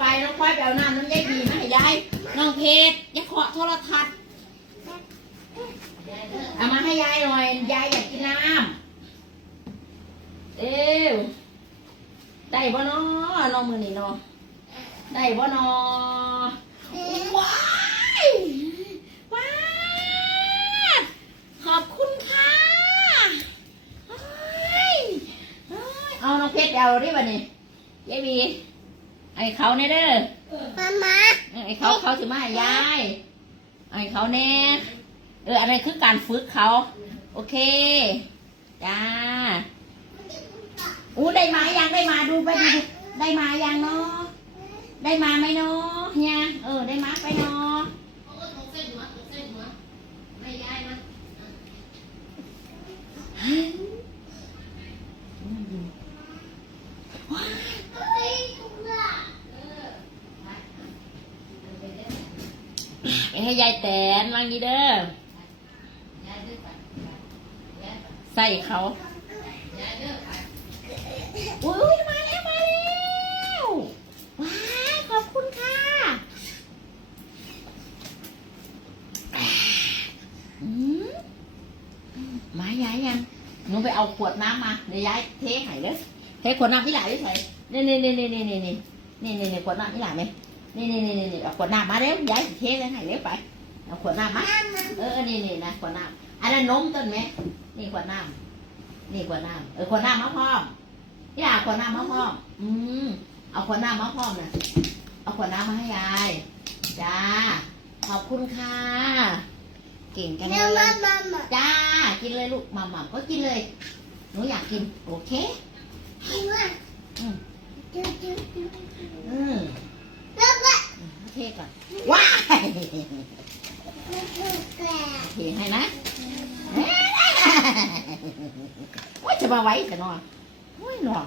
ไปน้องพลอยไปเอาน้ำน้ำยายบีมาให้ยายน้องเพชรยาเคาะโทรทัศน์เอามาให้ยายหน่อยยายอยากกินน้ำเอ้วได้บ่นาะน้องมือนี่เนาะได้บ่นาะว้ายว้ายขอบคุณค่ะเฮ้ยเฮ้ยเอาน้องเพชรเอาดิบัดนี้ยายบี ไอ้เขาเนี่ยเด้อมามาไอ้เขาเขาถือมาให้ยาย ไอ้เขาแน่เอออะไรคือการฝึกเขา โอเค จ้า อู้ได้มายังได้มาดูไปดูได้มายังเนาะ ได้มาไหมเนาะเฮียเออ ได้มาไปเนาะไป ให้ยายแตนวางนี้เด้อใส่เขาอุ้ยมาแล้วมาแล้วว้าขอบคุณค่ะมายายยังหนูไปเอาขวดน้ำมาเดี๋ยวยายเทให้เด้อเทขวดน้ำพี่หลายด้วยใส่นี่นี่นี่นี่นี่นี่นี่นี่นี่นี่ขวดน้ำพี่หลายไหม นี่นี่นี่นี่เอาขวดน้ำมาเด้อยายสิเทเลยให้เด้อไปเอาขวดน้ำมาเออนี่นี่นะขวดน้ำอันนั้นนมต้นไหมนี่ขวดน้ำนี่ขวดน้ำเออขวดน้ำมะพร้อมพี่ดาขวดน้ำมะพร้อมอืมเอาขวดน้ำมะพร้อมนะเอาขวดน้ำมาให้ยายจ้าขอบคุณค่ะเก่งจังเลมายมามามาจ้ากินเลยลูกหม่ำหม่ำก็กินเลยหนูอยากกินโอเคให้มาอืมจุ๊บจุ๊บจุ๊บอืมแล้วก็ โอเคก่อนว้ายไม่ถูกแกโอเคให้นะว่าจะมาไว้แต่นอนโอ้ยหนอ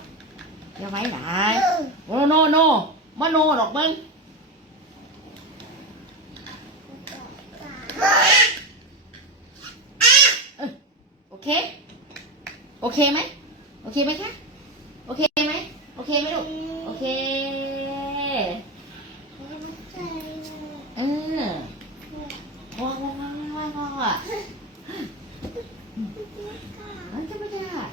จะไว้ไหนโนโนโนมาโนดอกเบิ้งโอเค โอเคไหม โอเคไหมคะ โอเคไหม โอเคไหมลูก โอเค 좋아. 앉아 보자.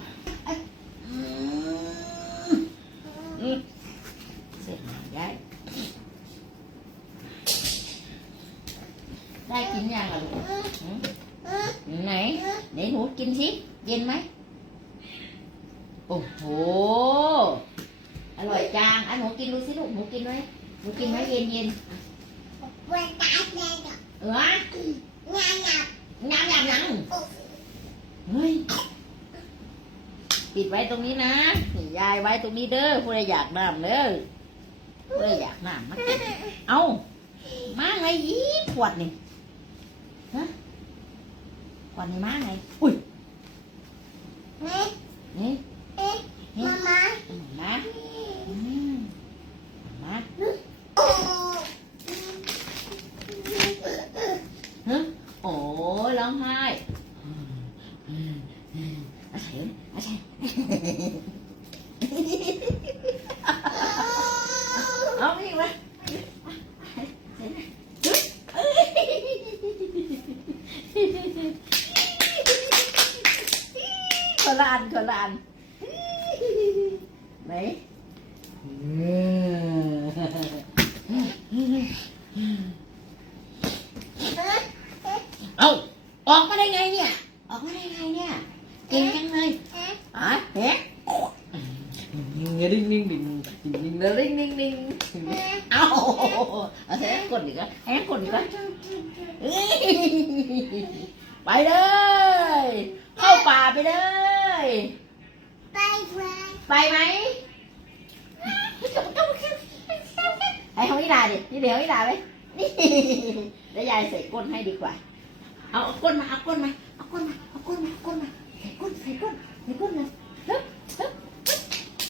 응. 야. Đây chín nhà rồi. Ừ. ừ này, để hút kinh xí, dên máy, Ồ hồ. Anh rồi Trang, anh muốn kim luôn xí luôn, muốn kim đấy. Muốn kinh mấy yên yên, Quên cả dên rồi. Ừ. Nhà nhập. ยังยังยังเฮ้ยปิดไว้ตรงนี้นะนี่ยายไว้ตรงนี้เด้อผู้ใดอยากน้ำเด้อผู้ใดอยากน้ำมาเอามาไงอีขวดนี่ฮะขวดนี่มาไงอุ้ย เอาอีกไหมคนละอันคนละอันไหนเอาออกมาได้ไงเนี่ย ออกมาได้ไงเนี่ย เก่งจังเลยเอ๊ะอ๋อเฮ้ดิ้งดิ้งดิ้งดิ้งดิ้งดิ้งดิ้งดิ้งเอาเอาเสร็จกดอีกแล้วแฮกดอีกแล้วไปเลย เข้าป่าไปเลย ไปไปไปไหมไอ้ของนี่ดาดินี่เดี๋ยวนี่ดาไปนี่แล้วยายใส่ก้นให้ดีกว่าเอาเอาก้นมาเอาก้นมาเอาก้นมาเอาก้นมาเอาก้นมา Me corre, me corre, me